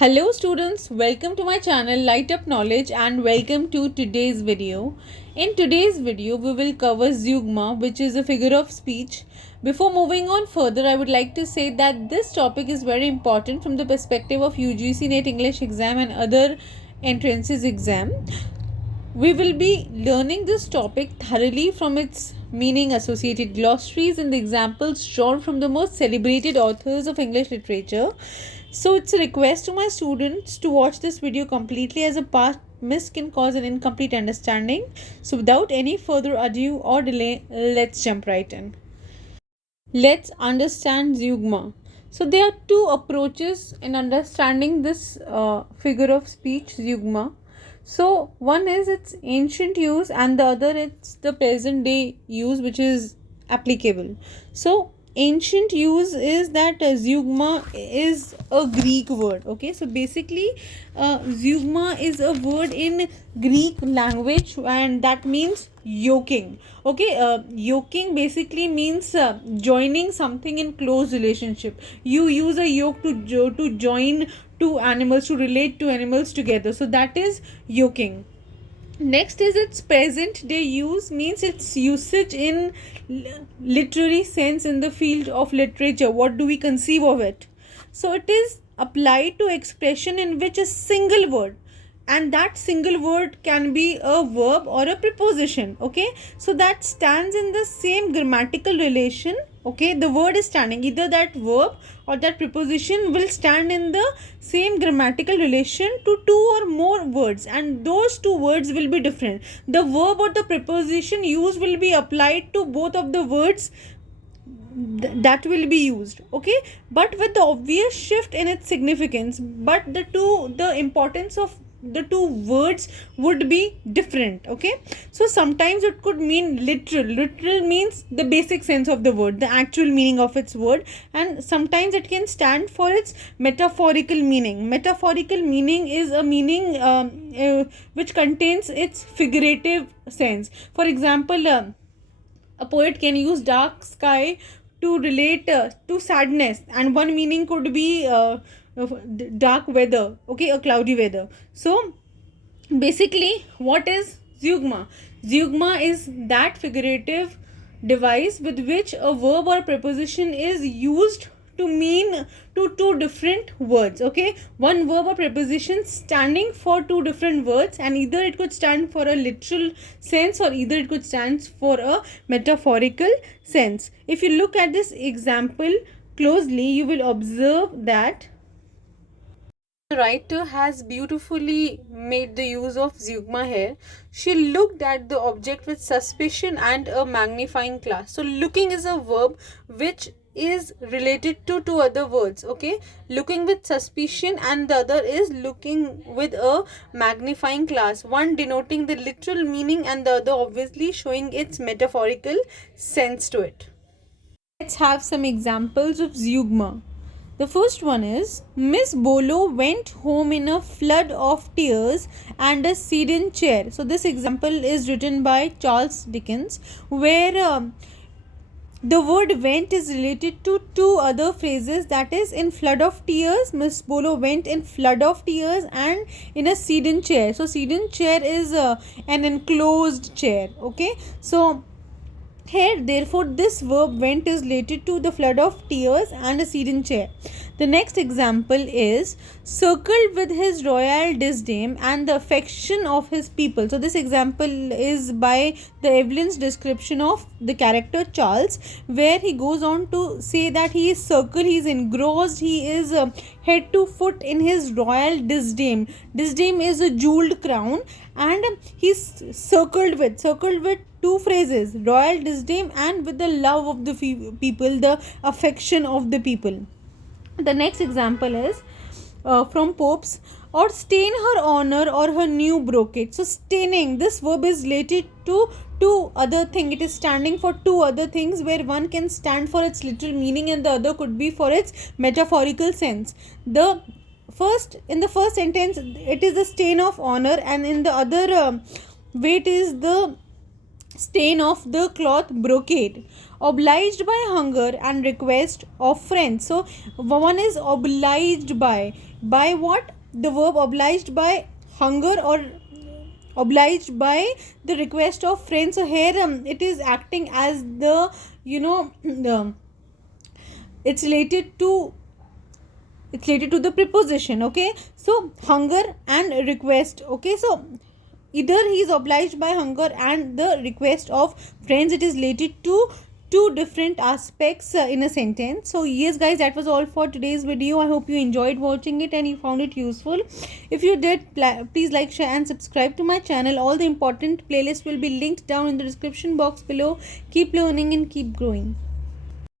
Hello students, welcome to my channel Lightup Knowledge and welcome to today's video. In today's video, we will cover Zeugma, which is a figure of speech. Before moving on further, I would like to say that this topic is very important from the perspective of UGC NET English exam and other entrances exam. We will be learning this topic thoroughly from its meaning, associated glossaries, and the examples drawn from the most celebrated authors of English literature. So it's a request to my students to watch this video completely, as a past miss can cause an incomplete understanding. So without any further ado or delay, let's jump right in. Let's understand Zeugma. So there are two approaches in understanding this figure of speech, Zeugma. So one is its ancient use and the other it's the present day use which is applicable. So ancient use is that Zeugma is a Greek word. Okay, so basically Zeugma is a word in Greek language and that means yoking. Okay, yoking basically means joining something in close relationship. You use a yoke to join two animals, to relate two animals together, so that is yoking. Next is its present day use, means its usage in literary sense in the field of literature. What do we conceive of it? So it is applied to expression in which a single word, and that single word can be a verb or a preposition, okay, so that stands in the same grammatical relation. Okay, the word is standing, either that verb or that preposition will stand in the same grammatical relation to two or more words, and those two words will be different. The verb or the preposition used will be applied to both of the words that will be used, okay, but with the obvious shift in its significance, but the importance of the two words would be different. Okay, so sometimes it could mean literal means the basic sense of the word, the actual meaning of its word, and sometimes it can stand for its metaphorical meaning. Metaphorical meaning is a meaning which contains its figurative sense. For example, a poet can use dark sky to relate to sadness, and one meaning could be dark weather, okay, a cloudy weather. So basically, what is Zeugma? Zeugma is that figurative device with which a verb or preposition is used to mean two different words. Okay, one verb or preposition standing for two different words, and either it could stand for a literal sense or either it could stand for a metaphorical sense. If you look at this example closely, you will observe that the writer has beautifully made the use of Zeugma here. She looked at the object with suspicion and a magnifying glass. So looking is a verb which is related to two other words. Okay, looking with suspicion and the other is looking with a magnifying glass, one denoting the literal meaning and the other obviously showing its metaphorical sense to it. Let's have some examples of Zeugma. The first one is, Miss Bolo went home in a flood of tears and a sedan chair. So this example is written by Charles Dickens, where the word went is related to two other phrases, that is, in flood of tears, Miss Bolo went in flood of tears, and in a sedan chair. So sedan chair is an enclosed chair. Okay, so here, therefore, this verb went is related to the flood of tears and a sedan chair. The next example is, circled with his royal disdain and the affection of his people. So this example is by the Evelyn's description of the character Charles, where he goes on to say that he is circled, he is engrossed, he is head to foot in his royal disdain. Disdain is a jeweled crown, and he's circled with two phrases, royal disdain and with the love of the people, the affection of the people. The next example is from Pope's, or stain her honor or her new brocade. So staining, this verb is related to two other things. It is standing for two other things, where one can stand for its literal meaning and the other could be for its metaphorical sense. In the first sentence, it is the stain of honor, and in the other way, it is the stain of the cloth brocade. Obliged by hunger and request of friends. So one is obliged by, by what? The verb obliged by hunger or obliged by the request of friends. So here it is acting as the, the, it's related to the preposition. Okay, so hunger and request. Okay, so either he is obliged by hunger and the request of friends, it is related to two different aspects in a sentence. So yes guys, that was all for today's video. I hope you enjoyed watching it and you found it useful. If you did, please like, share and subscribe to my channel. All the important playlists will be linked down in the description box below. Keep learning and keep growing.